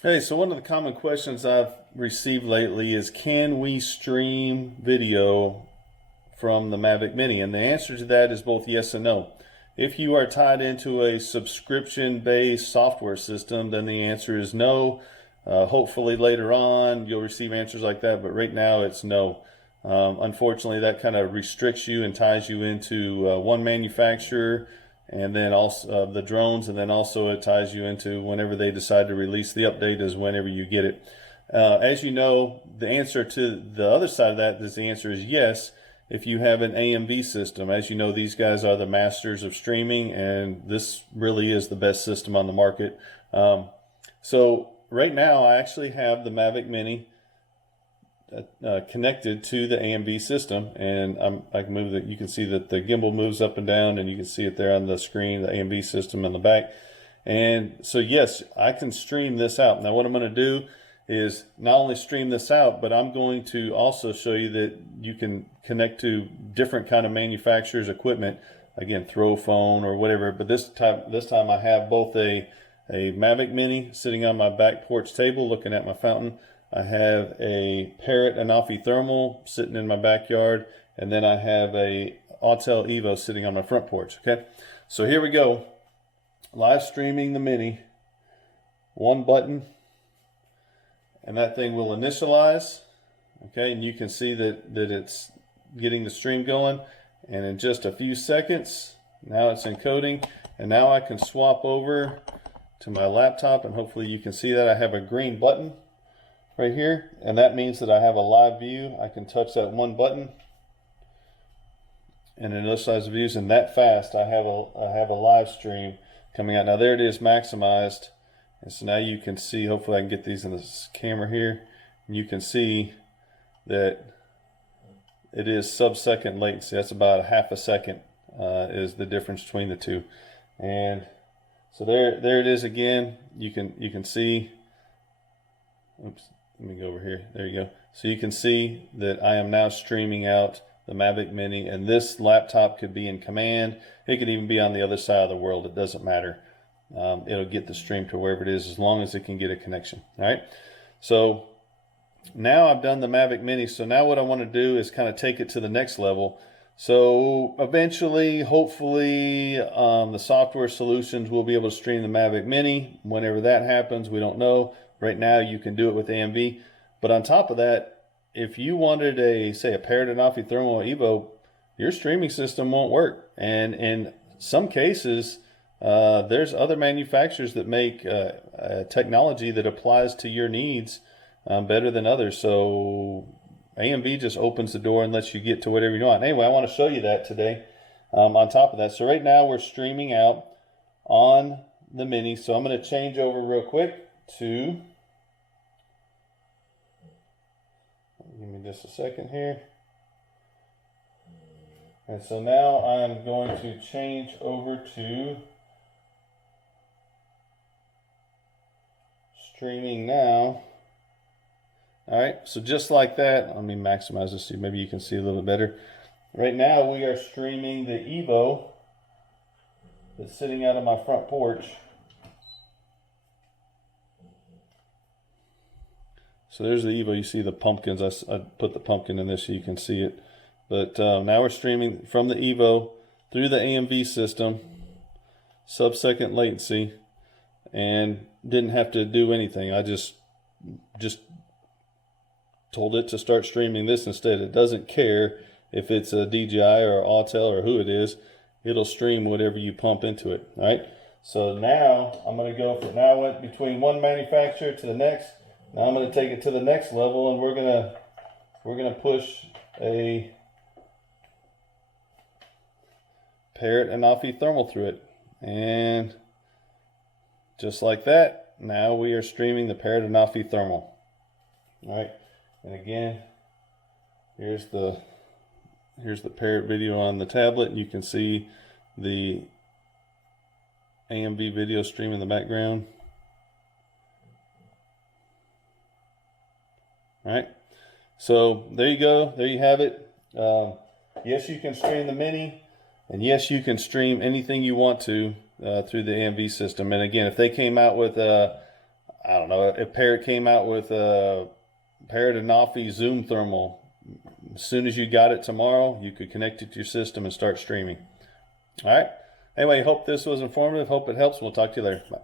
Hey, so one of the common questions I've received lately is, can we stream video from the Mavic Mini? And the answer to that is both yes and no. If you are tied into a subscription-based software system, then the answer is no. Hopefully later on you'll receive answers like that, but right now it's no. Unfortunately, that kind of restricts you and ties you into one manufacturer, and then also the drones, and then also it ties you into whenever they decide to release the update is whenever you get it. As you know, the answer to the other side of that is the answer is yes. If you have an AMV system, as you know, these guys are the masters of streaming, and this really is the best system on the market. So right now, I actually have the Mavic Mini connected to the AMV system, and I can move it. You can see that the gimbal moves up and down, and you can see it there on the screen, the AMV system in the back. And so yes, I can stream this out. Now what I'm going to do is not only stream this out, but I'm going to also show you that you can connect to different kind of manufacturers' equipment. Again, throw phone or whatever. But this time I have both a Mavic Mini sitting on my back porch table looking at my fountain. I have a Parrot Anafi thermal sitting in my backyard, and then I have a Autel Evo sitting on my front porch. Okay, so here we go. Live streaming the Mini. One button, and that thing will initialize. Okay, and you can see that it's getting the stream going, and in just a few seconds, now it's encoding, and now I can swap over to my laptop, and hopefully you can see that I have a green button right here, and that means that I have a live view. I can touch that one button and initialize the views, and that fast I have a live stream coming out. Now there it is, maximized, and so now you can see, hopefully I can get these in this camera here, and you can see that it is sub-second latency. That's about a half a second is the difference between the two. And so there it is again. You can see, oops, let me go over here. There you go. So you can see that I am now streaming out the Mavic Mini, and this laptop could be in command. It could even be on the other side of the world. It doesn't matter. It'll get the stream to wherever it is as long as it can get a connection. All right. So now I've done the Mavic Mini. So now what I want to do is kind of take it to the next level. So eventually, hopefully, the software solutions will be able to stream the Mavic Mini. Whenever that happens, we don't know. Right now, you can do it with AMV. But on top of that, if you wanted say a Parrot Anafi Thermal Evo, your streaming system won't work. And in some cases, there's other manufacturers that make technology that applies to your needs better than others. So AMV just opens the door and lets you get to whatever you want. Anyway, I want to show you that today on top of that. So right now, we're streaming out on the Mini. So I'm going to change over real quick to, give me just a second here. And so now I'm going to change over to streaming now. All right, so just like that, let me maximize this so maybe you can see a little better. Right now we are streaming the Evo that's sitting out on my front porch. So there's the Evo. You see the pumpkins. I put the pumpkin in this so you can see it. But now we're streaming from the Evo through the AMV system, sub-second latency, and didn't have to do anything. I just told it to start streaming this instead. It doesn't care if it's a DJI or Autel or who it is. It'll stream whatever you pump into it. All right. So now I'm going to go from, now I went between one manufacturer to the next. Now I'm going to take it to the next level, and we're going to push a Parrot Anafi thermal through it, and just like that, now we are streaming the Parrot Anafi thermal. All right, and again, here's the Parrot video on the tablet. You can see the AMV video stream in the background. All right, so there you go. There you have it. Yes, you can stream the Mini, and yes, you can stream anything you want to through the AMV system. And again, if they came out with I don't know, if Parrot came out with a Parrot Anafi Zoom Thermal, as soon as you got it tomorrow, you could connect it to your system and start streaming. All right. Anyway, hope this was informative. Hope it helps. We'll talk to you later. Bye.